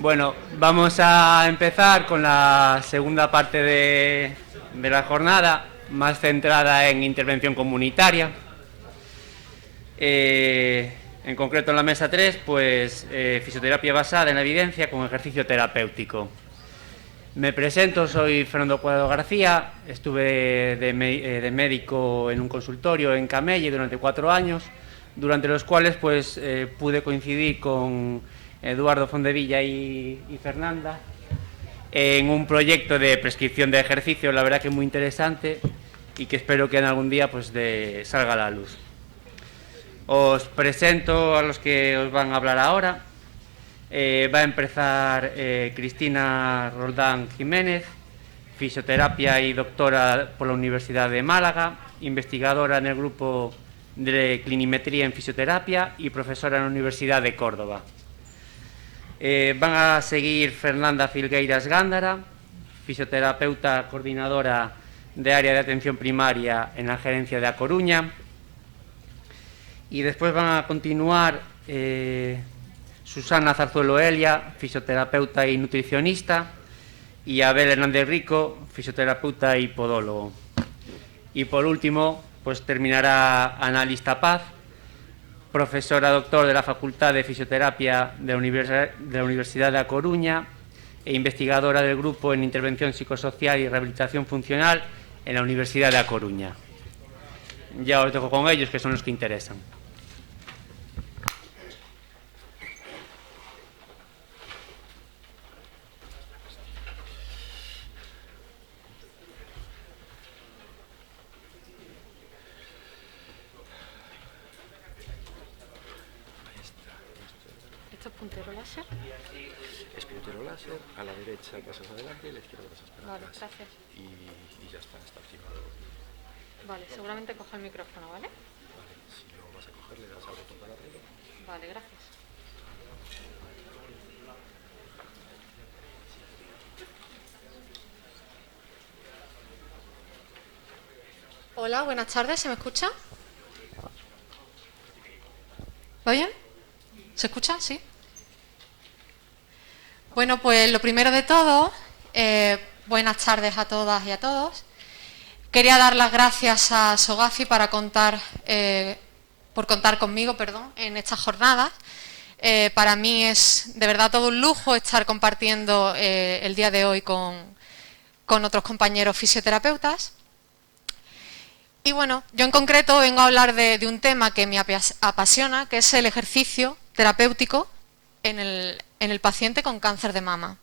Bueno, vamos a empezar con la segunda parte de la jornada, más centrada en intervención comunitaria. En concreto en la mesa 3, pues fisioterapia basada en la evidencia con ejercicio terapéutico. Me presento, soy Fernando Cuadrado García, estuve de médico en un consultorio en Camelle durante 4 años, durante los cuales pues pude coincidir con Eduardo Fondevilla y Fernanda en un proyecto de prescripción de ejercicio, la verdad que muy interesante y que espero que en algún día pues salga a la luz. Os presento a los que os van a hablar ahora. Va a empezar Cristina Roldán Jiménez, fisioterapia y doctora por la Universidad de Málaga, investigadora en el grupo de clinimetría en fisioterapia y profesora en la Universidad de Córdoba. Van a seguir Fernanda Filgueiras Gándara, fisioterapeuta coordinadora de área de atención primaria en la gerencia de A Coruña. Y después van a continuar Susana Zarzuelo Elia, fisioterapeuta y nutricionista, y Abel Hernández Rico, fisioterapeuta y podólogo. Y por último, pues terminará Ana Lista Paz, profesora doctor de la Facultad de Fisioterapia de la Universidad de A Coruña e investigadora del grupo en intervención psicosocial y rehabilitación funcional en la Universidad de A Coruña. Ya os dejo con ellos, que son los que interesan. ¿Puntero láser? Es puntero láser, a la derecha pasas adelante y a la izquierda pasas para Vale, atrás. gracias. Y ya está activado. Vale, seguramente coja el micrófono, ¿vale? Vale, si lo vas a coger, le das al botón para arriba. Vale, gracias. Hola, buenas tardes, ¿se me escucha? ¿Va bien? ¿Se escucha? Sí. Bueno, pues lo primero de todo, buenas tardes a todas y a todos. Quería dar las gracias a Sogafi por contar conmigo, en estas jornadas. Para mí es de verdad todo un lujo estar compartiendo el día de hoy con otros compañeros fisioterapeutas. Y bueno, yo en concreto vengo a hablar de un tema que me apasiona, que es el ejercicio terapéutico en el paciente con cáncer de mama.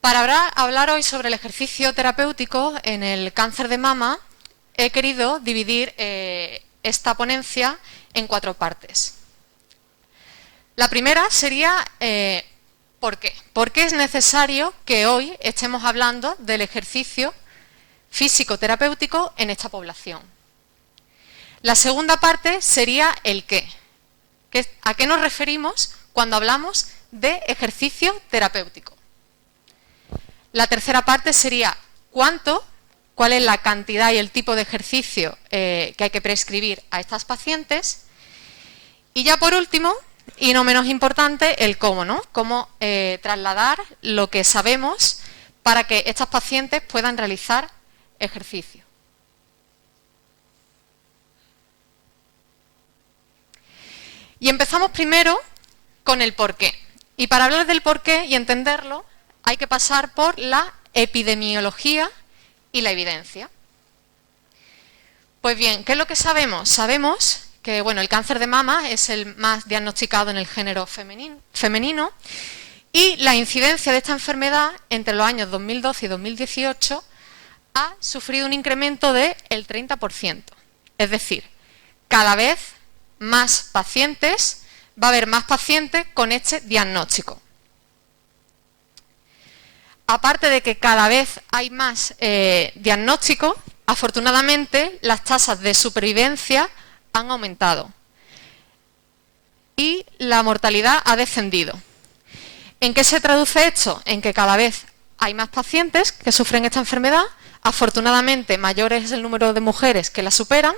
Para hablar hoy sobre el ejercicio terapéutico en el cáncer de mama, he querido dividir esta ponencia en 4 partes. La primera sería ¿por qué? ¿Por qué es necesario que hoy estemos hablando del ejercicio físico-terapéutico en esta población? La segunda parte sería el qué. ¿A qué nos referimos cuando hablamos de ejercicio terapéutico? La tercera parte sería cuál es la cantidad y el tipo de ejercicio que hay que prescribir a estas pacientes. Y ya por último, y no menos importante, el cómo, ¿no? Cómo trasladar lo que sabemos para que estas pacientes puedan realizar ejercicio. Y empezamos primero con el porqué. Y para hablar del porqué y entenderlo, hay que pasar por la epidemiología y la evidencia. Pues bien, ¿qué es lo que sabemos? Sabemos que el cáncer de mama es el más diagnosticado en el género femenino y la incidencia de esta enfermedad entre los años 2012 y 2018 ha sufrido un incremento del 30%. Es decir, cada vez más pacientes, va a haber más pacientes con este diagnóstico. Aparte de que cada vez hay más diagnósticos, afortunadamente las tasas de supervivencia han aumentado y la mortalidad ha descendido. ¿En qué se traduce esto? En que cada vez hay más pacientes que sufren esta enfermedad, Afortunadamente, mayor es el número de mujeres que la superan,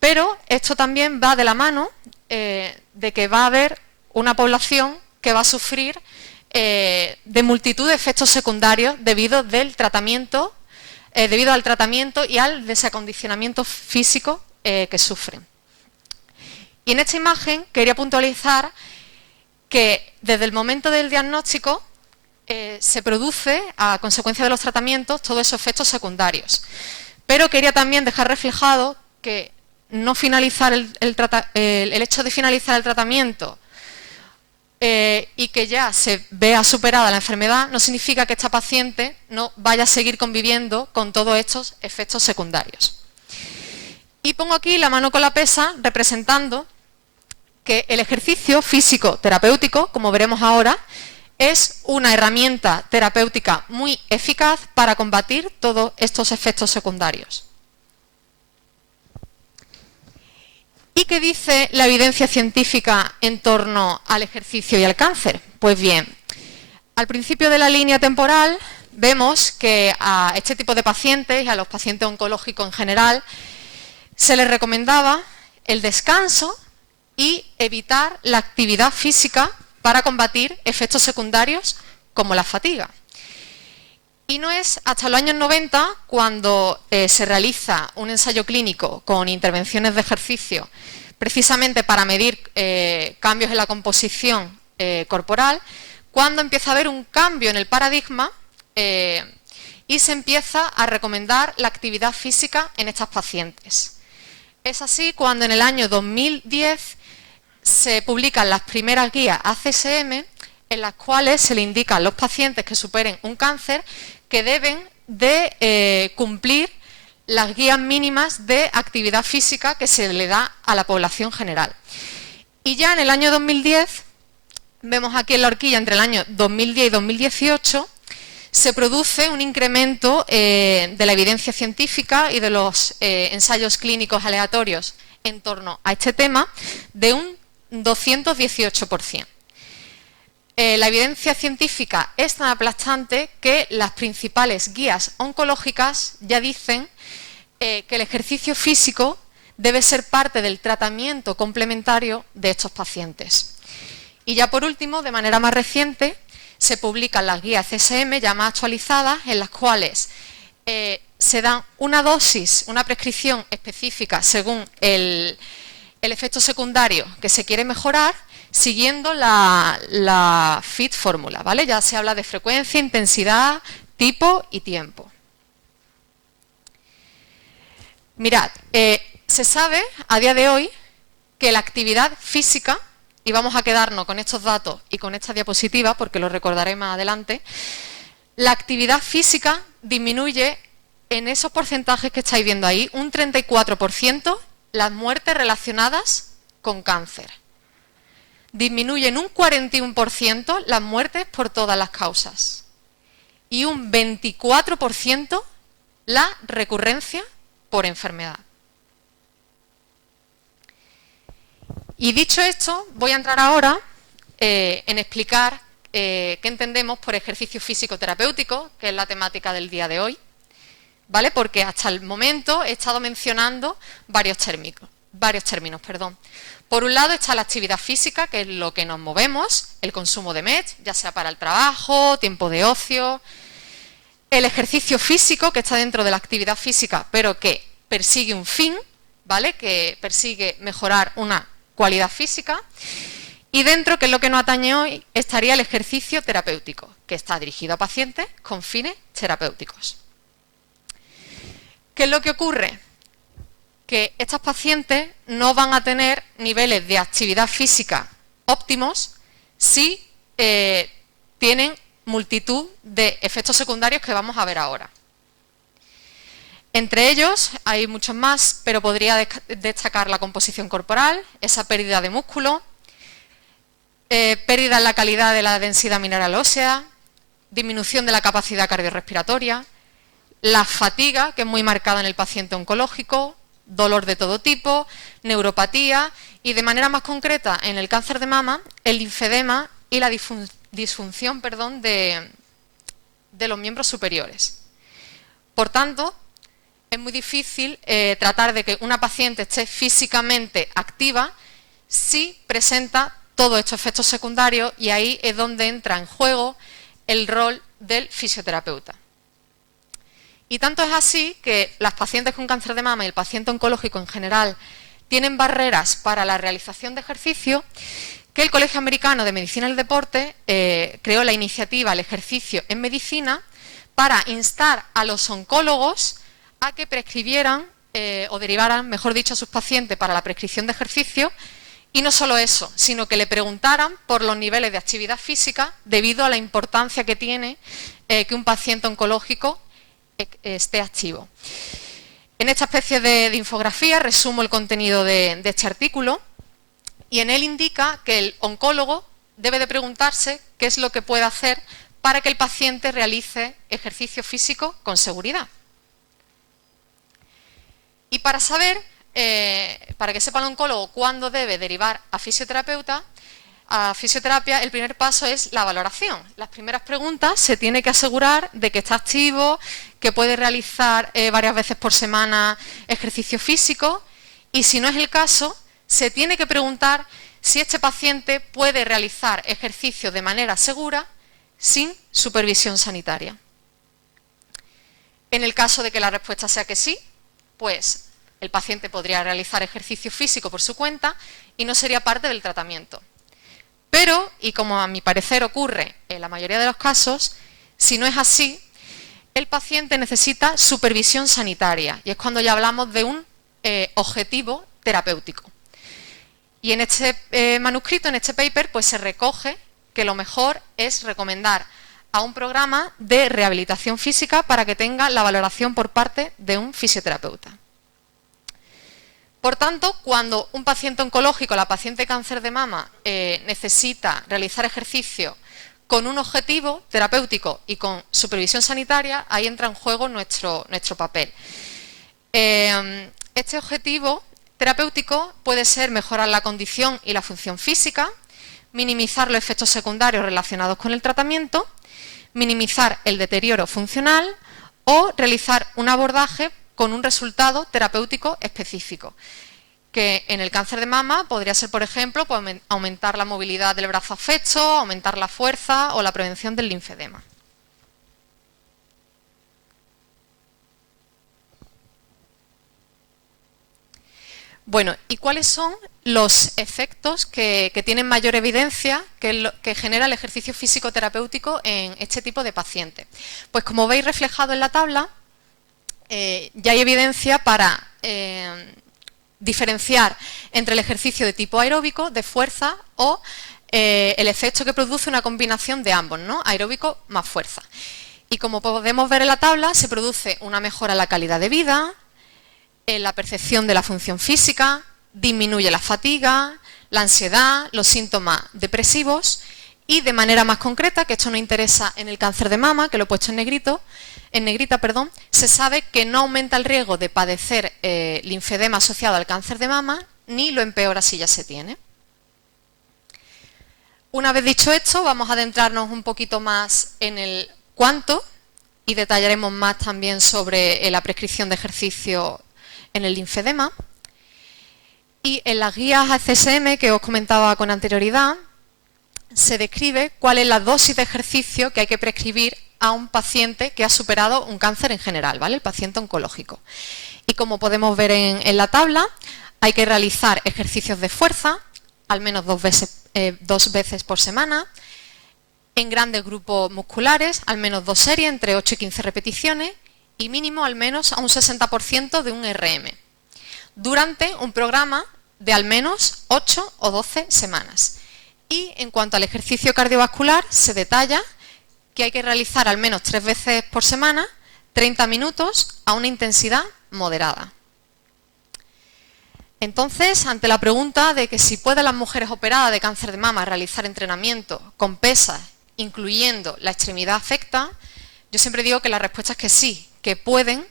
pero esto también va de la mano de que va a haber una población que va a sufrir de multitud de efectos secundarios debido al tratamiento y al desacondicionamiento físico que sufren. Y en esta imagen quería puntualizar que desde el momento del diagnóstico se produce, a consecuencia de los tratamientos, todos esos efectos secundarios. Pero quería también dejar reflejado que no finalizar el hecho de finalizar el tratamiento y que ya se vea superada la enfermedad no significa que esta paciente no vaya a seguir conviviendo con todos estos efectos secundarios. Y pongo aquí la mano con la pesa representando que el ejercicio físico terapéutico, como veremos ahora, es una herramienta terapéutica muy eficaz para combatir todos estos efectos secundarios. ¿Y qué dice la evidencia científica en torno al ejercicio y al cáncer? Pues bien, al principio de la línea temporal vemos que a este tipo de pacientes y a los pacientes oncológicos en general se les recomendaba el descanso y evitar la actividad física para combatir efectos secundarios como la fatiga. Y no es hasta los años 90 cuando se realiza un ensayo clínico con intervenciones de ejercicio precisamente para medir cambios en la composición corporal, cuando empieza a haber un cambio en el paradigma y se empieza a recomendar la actividad física en estas pacientes. Es así cuando en el año 2010 se publican las primeras guías ACSM en las cuales se le indica a los pacientes que superen un cáncer que deben de cumplir las guías mínimas de actividad física que se le da a la población general. Y ya en el año 2010, vemos aquí en la horquilla entre el año 2010 y 2018, se produce un incremento de la evidencia científica y de los ensayos clínicos aleatorios en torno a este tema de un 218%. La evidencia científica es tan aplastante que las principales guías oncológicas ya dicen que el ejercicio físico debe ser parte del tratamiento complementario de estos pacientes. Y ya por último, de manera más reciente, se publican las guías CSM ya más actualizadas en las cuales se dan una dosis, una prescripción específica según el efecto secundario que se quiere mejorar, siguiendo la FIT fórmula, ¿vale? Ya se habla de frecuencia, intensidad, tipo y tiempo. Mirad, se sabe a día de hoy que la actividad física, y vamos a quedarnos con estos datos y con esta diapositiva porque lo recordaré más adelante, la actividad física disminuye en esos porcentajes que estáis viendo ahí, un 34% las muertes relacionadas con cáncer. Disminuyen un 41% las muertes por todas las causas y un 24% la recurrencia por enfermedad. Y dicho esto, voy a entrar ahora en explicar qué entendemos por ejercicio físico terapéutico, que es la temática del día de hoy, ¿vale? Porque hasta el momento he estado mencionando varios términos. Por un lado está la actividad física, que es lo que nos movemos, el consumo de MET, ya sea para el trabajo, tiempo de ocio, el ejercicio físico, que está dentro de la actividad física, pero que persigue un fin, ¿vale? Que persigue mejorar una cualidad física. Y dentro, que es lo que nos atañe hoy, estaría el ejercicio terapéutico, que está dirigido a pacientes con fines terapéuticos. ¿Qué es lo que ocurre? Que estas pacientes no van a tener niveles de actividad física óptimos si tienen multitud de efectos secundarios que vamos a ver ahora. Entre ellos hay muchos más, pero podría destacar la composición corporal, esa pérdida de músculo, pérdida en la calidad de la densidad mineral ósea, disminución de la capacidad cardiorrespiratoria, la fatiga, que es muy marcada en el paciente oncológico, dolor de todo tipo, neuropatía y, de manera más concreta, en el cáncer de mama, el linfedema y la disfunción de los miembros superiores. Por tanto, es muy difícil tratar de que una paciente esté físicamente activa si presenta todos estos efectos secundarios, y ahí es donde entra en juego el rol del fisioterapeuta. Y tanto es así que las pacientes con cáncer de mama y el paciente oncológico en general tienen barreras para la realización de ejercicio, que el Colegio Americano de Medicina del Deporte creó la iniciativa El ejercicio en medicina para instar a los oncólogos a que prescribieran o derivaran, mejor dicho, a sus pacientes para la prescripción de ejercicio. Y no solo eso, sino que le preguntaran por los niveles de actividad física debido a la importancia que tiene que un paciente oncológico esté activo. En esta especie de infografía resumo el contenido de este artículo, y en él indica que el oncólogo debe de preguntarse qué es lo que puede hacer para que el paciente realice ejercicio físico con seguridad. Y para saber, para que sepa el oncólogo cuándo debe derivar a fisioterapia, el primer paso es la valoración. Las primeras preguntas: se tiene que asegurar de que está activo, que puede realizar varias veces por semana ejercicio físico, y si no es el caso, se tiene que preguntar si este paciente puede realizar ejercicio de manera segura sin supervisión sanitaria. En el caso de que la respuesta sea que sí, pues el paciente podría realizar ejercicio físico por su cuenta y no sería parte del tratamiento. Pero, y como a mi parecer ocurre en la mayoría de los casos, si no es así, el paciente necesita supervisión sanitaria, y es cuando ya hablamos de un objetivo terapéutico. Y en este manuscrito, en este paper, pues se recoge que lo mejor es recomendar a un programa de rehabilitación física para que tenga la valoración por parte de un fisioterapeuta. Por tanto, cuando un paciente oncológico, la paciente de cáncer de mama, necesita realizar ejercicio con un objetivo terapéutico y con supervisión sanitaria, ahí entra en juego nuestro papel. Este objetivo terapéutico puede ser mejorar la condición y la función física, minimizar los efectos secundarios relacionados con el tratamiento, minimizar el deterioro funcional o realizar un abordaje con un resultado terapéutico específico, que en el cáncer de mama podría ser, por ejemplo, pues, aumentar la movilidad del brazo afecto, aumentar la fuerza o la prevención del linfedema. Bueno, ¿y cuáles son los efectos que tienen mayor evidencia que genera el ejercicio físico terapéutico en este tipo de pacientes? Pues como veis reflejado en la tabla, ya hay evidencia para diferenciar entre el ejercicio de tipo aeróbico, de fuerza, o el efecto que produce una combinación de ambos, ¿no? Aeróbico más fuerza. Y como podemos ver en la tabla, se produce una mejora en la calidad de vida, en la percepción de la función física, disminuye la fatiga, la ansiedad, los síntomas depresivos, y de manera más concreta, que esto nos interesa en el cáncer de mama, que lo he puesto en negrita, se sabe que no aumenta el riesgo de padecer linfedema asociado al cáncer de mama, ni lo empeora si ya se tiene. Una vez dicho esto, vamos a adentrarnos un poquito más en el cuánto y detallaremos más también sobre la prescripción de ejercicio en el linfedema. Y en las guías ACSM que os comentaba con anterioridad, se describe cuál es la dosis de ejercicio que hay que prescribir a un paciente que ha superado un cáncer en general, ¿vale? El paciente oncológico. Y como podemos ver en la tabla, hay que realizar ejercicios de fuerza, al menos dos veces por semana, en grandes grupos musculares, al menos 2 series, entre 8 y 15 repeticiones, y mínimo al menos a un 60% de un RM, durante un programa de al menos 8 o 12 semanas. Y en cuanto al ejercicio cardiovascular, se detalla que hay que realizar al menos 3 veces por semana, 30 minutos a una intensidad moderada. Entonces, ante la pregunta de que si pueden las mujeres operadas de cáncer de mama realizar entrenamiento con pesas, incluyendo la extremidad afecta, yo siempre digo que la respuesta es que sí, que pueden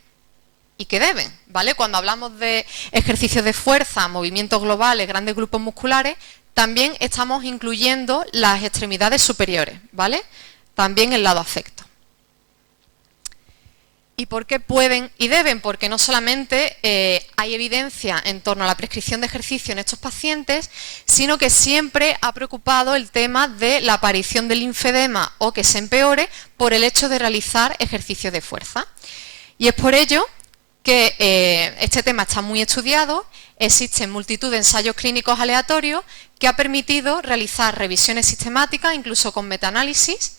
y que deben, ¿vale? Cuando hablamos de ejercicios de fuerza, movimientos globales, grandes grupos musculares, también estamos incluyendo las extremidades superiores, ¿vale? También el lado afecto. ¿Y por qué pueden y deben? Porque no solamente hay evidencia en torno a la prescripción de ejercicio en estos pacientes, sino que siempre ha preocupado el tema de la aparición del linfedema o que se empeore por el hecho de realizar ejercicios de fuerza. Y es por ello que este tema está muy estudiado, existen multitud de ensayos clínicos aleatorios que ha permitido realizar revisiones sistemáticas, incluso con metaanálisis,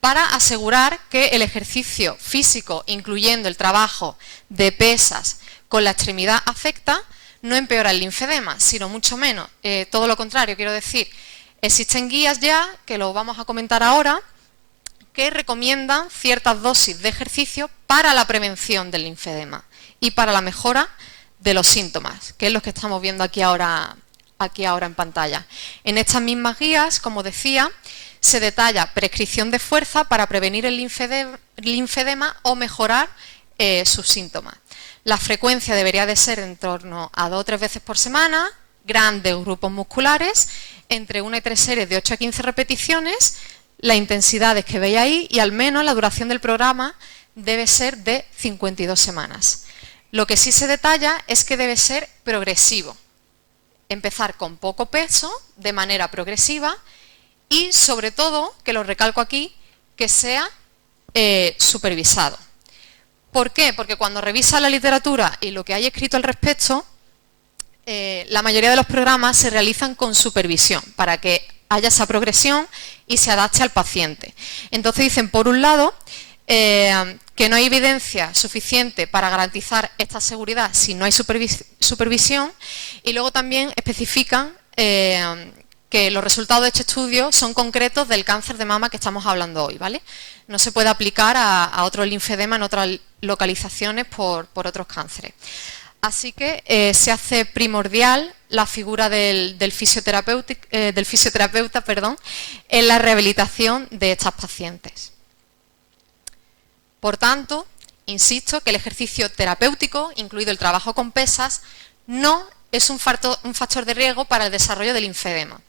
para asegurar que el ejercicio físico, incluyendo el trabajo de pesas con la extremidad afecta, no empeora el linfedema, sino mucho menos. Todo lo contrario, quiero decir, existen guías ya, que lo vamos a comentar ahora, que recomiendan ciertas dosis de ejercicio para la prevención del linfedema y para la mejora de los síntomas, que es lo que estamos viendo aquí ahora en pantalla. En estas mismas guías, como decía, se detalla prescripción de fuerza para prevenir el linfedema o mejorar sus síntomas. La frecuencia debería de ser en torno a 2 o 3 veces por semana, grandes grupos musculares, entre 1 y 3 series de 8 a 15 repeticiones, las intensidades que veis ahí y al menos la duración del programa debe ser de 52 semanas. Lo que sí se detalla es que debe ser progresivo. Empezar con poco peso, de manera progresiva, y sobre todo, que lo recalco aquí, que sea supervisado. ¿Por qué? Porque cuando revisa la literatura y lo que hay escrito al respecto, la mayoría de los programas se realizan con supervisión para que haya esa progresión y se adapte al paciente. Entonces dicen, por un lado, que no hay evidencia suficiente para garantizar esta seguridad si no hay supervisión, y luego también especifican que los resultados de este estudio son concretos del cáncer de mama que estamos hablando hoy, ¿vale? No se puede aplicar a otro linfedema en otras localizaciones por otros cánceres. Así que se hace primordial la figura del fisioterapeuta en la rehabilitación de estas pacientes. Por tanto, insisto que el ejercicio terapéutico, incluido el trabajo con pesas, no es un factor de riesgo para el desarrollo del linfedema.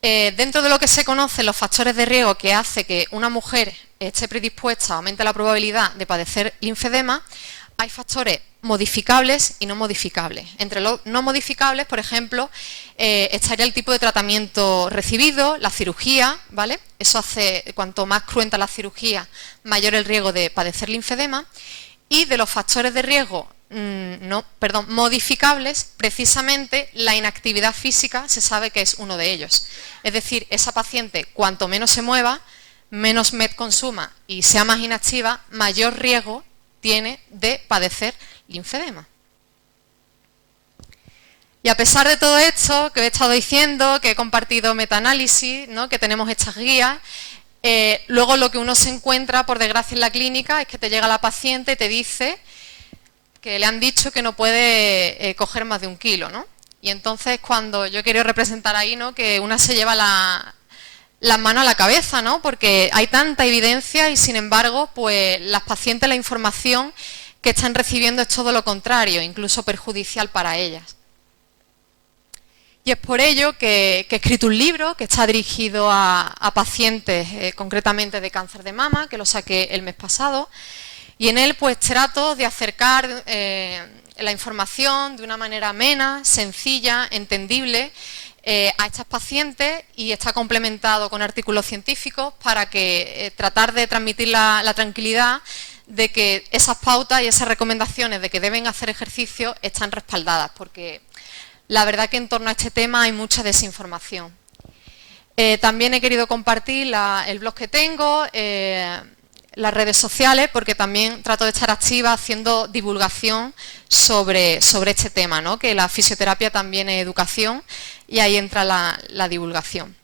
Dentro de lo que se conocen los factores de riesgo que hace que una mujer esté predispuesta, aumente la probabilidad de padecer linfedema, hay factores modificables y no modificables. Entre los no modificables, por ejemplo, estaría el tipo de tratamiento recibido, la cirugía, ¿vale? Eso hace, cuanto más cruenta la cirugía, mayor el riesgo de padecer linfedema. Y de los factores de riesgo modificables, precisamente la inactividad física se sabe que es uno de ellos. Es decir, esa paciente, cuanto menos se mueva, menos MED consuma y sea más inactiva, mayor riesgo tiene de padecer linfedema. Y a pesar de todo esto que he estado diciendo, que he compartido metaanálisis, ¿no?, que tenemos estas guías, luego lo que uno se encuentra, por desgracia, en la clínica es que te llega la paciente y te dice que le han dicho que no puede coger más de 1 kilo, ¿no? Y entonces cuando yo he querido representar ahí, ¿no?, que una se lleva las manos a la cabeza, ¿no?, porque hay tanta evidencia y sin embargo, pues las pacientes, la información que están recibiendo es todo lo contrario, incluso perjudicial para ellas. Y es por ello que he escrito un libro que está dirigido a pacientes concretamente de cáncer de mama, que lo saqué el mes pasado, y en él pues trato de acercar la información de una manera amena, sencilla, entendible a estas pacientes, y está complementado con artículos científicos para que tratar de transmitir la tranquilidad de que esas pautas y esas recomendaciones de que deben hacer ejercicio están respaldadas, porque la verdad que en torno a este tema hay mucha desinformación. También he querido compartir el blog que tengo, las redes sociales, porque también trato de estar activa haciendo divulgación sobre este tema, ¿no?, que la fisioterapia también es educación y ahí entra la divulgación.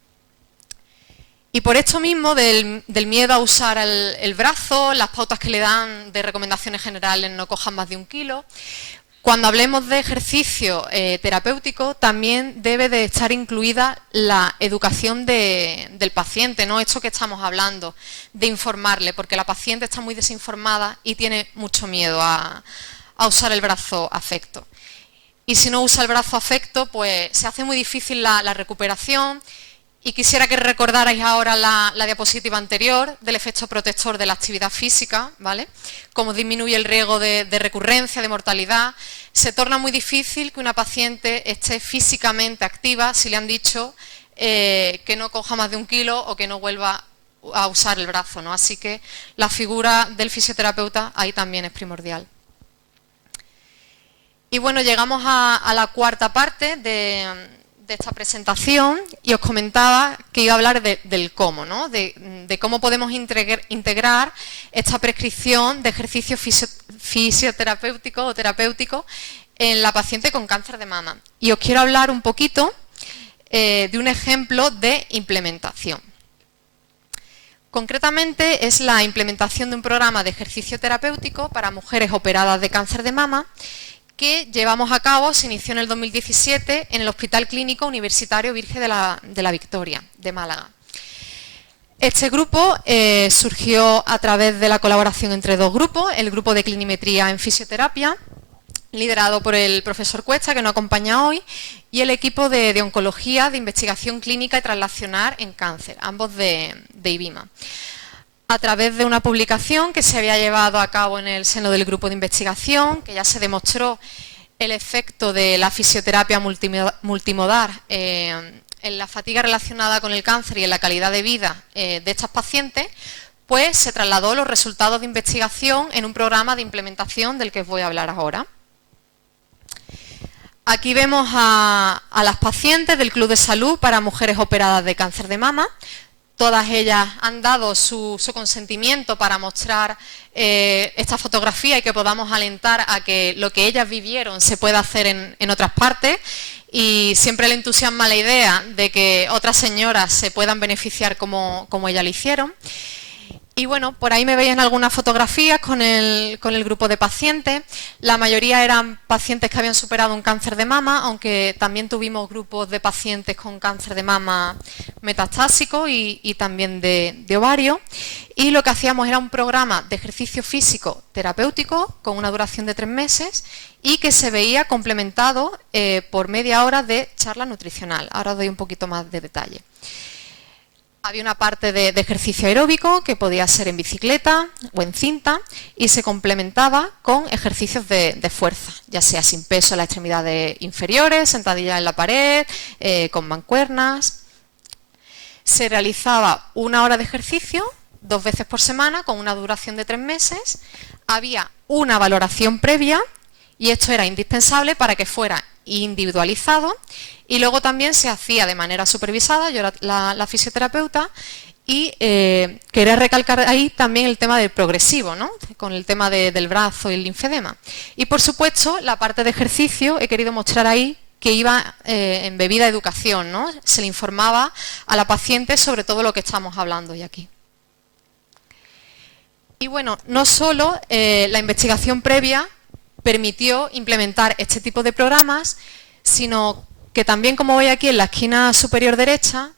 Y por esto mismo del miedo a usar el brazo, las pautas que le dan de recomendaciones generales, no cojan más de 1 kilo, cuando hablemos de ejercicio terapéutico también debe de estar incluida la educación del paciente, no esto que estamos hablando, de informarle, porque la paciente está muy desinformada y tiene mucho miedo a usar el brazo afecto. Y si no usa el brazo afecto, pues se hace muy difícil la recuperación Y quisiera que recordarais ahora la diapositiva anterior del efecto protector de la actividad física, ¿vale? Cómo disminuye el riesgo de recurrencia, de mortalidad. Se torna muy difícil que una paciente esté físicamente activa si le han dicho que no coja más de 1 kilo o que no vuelva a usar el brazo, ¿no? Así que la figura del fisioterapeuta ahí también es primordial. Y bueno, llegamos a la cuarta parte de esta presentación y os comentaba que iba a hablar del cómo, ¿no? de cómo podemos integrar esta prescripción de ejercicio fisioterapéutico o terapéutico en la paciente con cáncer de mama. Y os quiero hablar un poquito de un ejemplo de implementación. Concretamente es la implementación de un programa de ejercicio terapéutico para mujeres operadas de cáncer de mama que llevamos a cabo, se inició en el 2017 en el Hospital Clínico Universitario Virgen de la Victoria, de Málaga. Este grupo surgió a través de la colaboración entre 2 grupos, el grupo de clinimetría en fisioterapia, liderado por el profesor Cuesta, que nos acompaña hoy, y el equipo de oncología, de investigación clínica y translacional en cáncer, ambos de IBIMA. A través de una publicación que se había llevado a cabo en el seno del grupo de investigación, que ya se demostró el efecto de la fisioterapia multimodal en la fatiga relacionada con el cáncer y en la calidad de vida de estas pacientes, pues se trasladó los resultados de investigación en un programa de implementación del que os voy a hablar ahora. Aquí vemos a las pacientes del Club de Salud para Mujeres Operadas de Cáncer de Mama. Todas ellas han dado su consentimiento para mostrar esta fotografía y que podamos alentar a que lo que ellas vivieron se pueda hacer en otras partes. Y siempre le entusiasma la idea de que otras señoras se puedan beneficiar como ellas lo hicieron. Y bueno, por ahí me veis en algunas fotografías con el grupo de pacientes. La mayoría eran pacientes que habían superado un cáncer de mama, aunque también tuvimos grupos de pacientes con cáncer de mama metastásico y también de ovario. Y lo que hacíamos era un programa de ejercicio físico terapéutico con una duración de 3 meses y que se veía complementado por media hora de charla nutricional. Ahora os doy un poquito más de detalle. Había una parte de ejercicio aeróbico que podía ser en bicicleta o en cinta y se complementaba con ejercicios de fuerza, ya sea sin peso en las extremidades inferiores, sentadillas en la pared, con mancuernas. Se realizaba 1 hora de ejercicio 2 veces por semana con una duración de 3 meses. Había una valoración previa y esto era indispensable para que fuera individualizado. Y luego también se hacía de manera supervisada, yo era la fisioterapeuta, y quería recalcar ahí también el tema del progresivo, ¿no? Con el tema del brazo y el linfedema. Y por supuesto, la parte de ejercicio he querido mostrar ahí que iba embebida educación, ¿no? Se le informaba a la paciente sobre todo lo que estamos hablando hoy aquí. Y bueno, no solo la investigación previa permitió implementar este tipo de programas, sino que también, como veis aquí en la esquina superior derecha,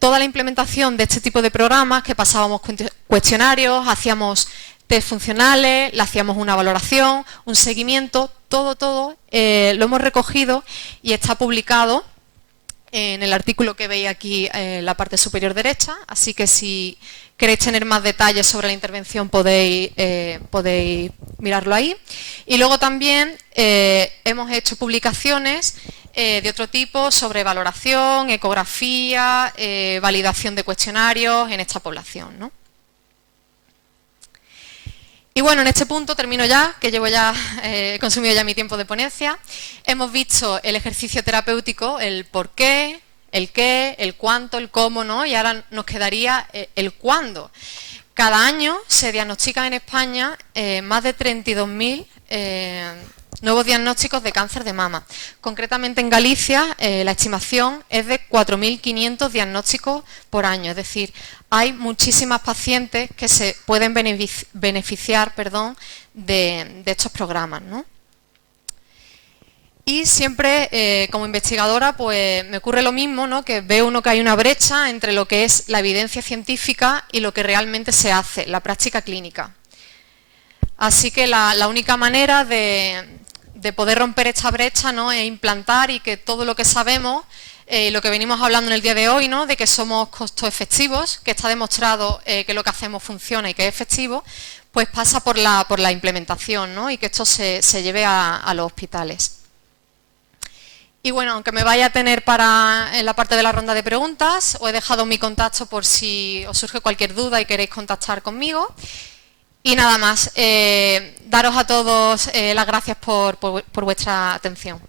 toda la implementación de este tipo de programas, que pasábamos cuestionarios, hacíamos test funcionales, le hacíamos una valoración, un seguimiento, todo lo hemos recogido y está publicado en el artículo que veis aquí en la parte superior derecha, así que si queréis tener más detalles sobre la intervención podéis mirarlo ahí. Y luego también hemos hecho publicaciones de otro tipo sobre valoración, ecografía, validación de cuestionarios en esta población, ¿no? Y bueno, en este punto termino ya, que he consumido ya mi tiempo de ponencia. Hemos visto el ejercicio terapéutico, el por qué, el qué, el cuánto, el cómo, ¿no? Y ahora nos quedaría el cuándo. Cada año se diagnostican en España más de 32.000 nuevos diagnósticos de cáncer de mama. Concretamente en Galicia la estimación es de 4.500 diagnósticos por año, es decir, hay muchísimas pacientes que se pueden beneficiar de estos programas, ¿no? Y siempre como investigadora pues me ocurre lo mismo, ¿no? Que veo uno que hay una brecha entre lo que es la evidencia científica y lo que realmente se hace, la práctica clínica. Así que la única manera de poder romper esta brecha, ¿no? Es implantar y que todo lo que sabemos lo que venimos hablando en el día de hoy, ¿no? De que somos costo efectivos, que está demostrado que lo que hacemos funciona y que es efectivo, pues pasa por la implementación, ¿no? Y que esto se lleve a los hospitales. Y bueno, aunque me vaya a tener en la parte de la ronda de preguntas, os he dejado mi contacto por si os surge cualquier duda y queréis contactar conmigo. Y nada más, daros a todos las gracias por vuestra atención.